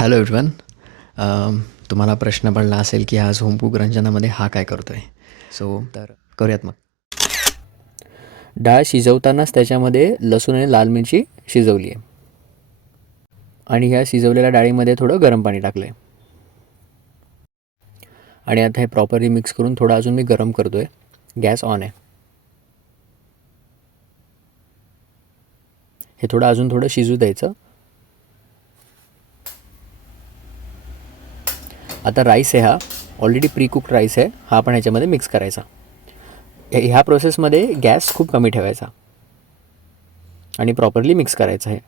Hello everyone. तुम्हाला प्रश्न पडला असेल की आज होम कुक रंजनामध्ये हा काय करतो आहे. तर करूयात मग. डाळ शिजवतानाच त्याच्यामध्ये लसूण आणि लाल मिरची शिजवली आहे आणि ह्या शिजवलेल्या डाळीमध्ये थोडं गरम पाणी टाकलं आहे आणि आता हे प्रॉपरली मिक्स करून थोडं अजून मी गरम करतो आहे. गॅस ऑन आहे. हे थोडं अजून थोडं शिजू द्यायचं. आता राईस आहे, हा ऑलरेडी प्री कुक्ड राईस आहे, हा आपण ह्याच्यामध्ये मिक्स करायचा. ह्या प्रोसेसमध्ये गॅस खूप कमी ठेवायचा आणि प्रॉपरली मिक्स करायचं आहे.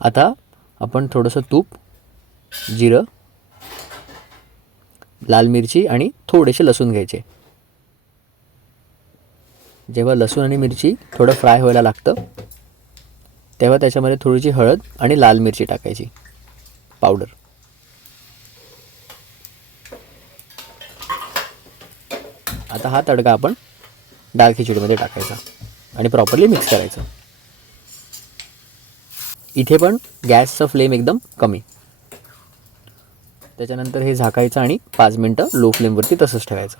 आता आपण थोडंसं तूप, जिरं, लाल मिरची आणि थोडेसे लसूण घ्यायचे. जेव्हा लसूण आणि मिरची थोडं फ्राय व्हायला लागतं तेव्हा त्याच्यामध्ये थोडीशी हळद आणि लाल मिरची टाकायची पावडर. आता हा तडका आपण डाळ खिचडीमध्ये टाकायचा आणि प्रॉपरली मिक्स करायचं. इथे पण गॅसचं फ्लेम एकदम कमी. त्याच्यानंतर हे झाकायचं आणि 5 मिनटं लो फ्लेमवरती तसंच ठेवायचं.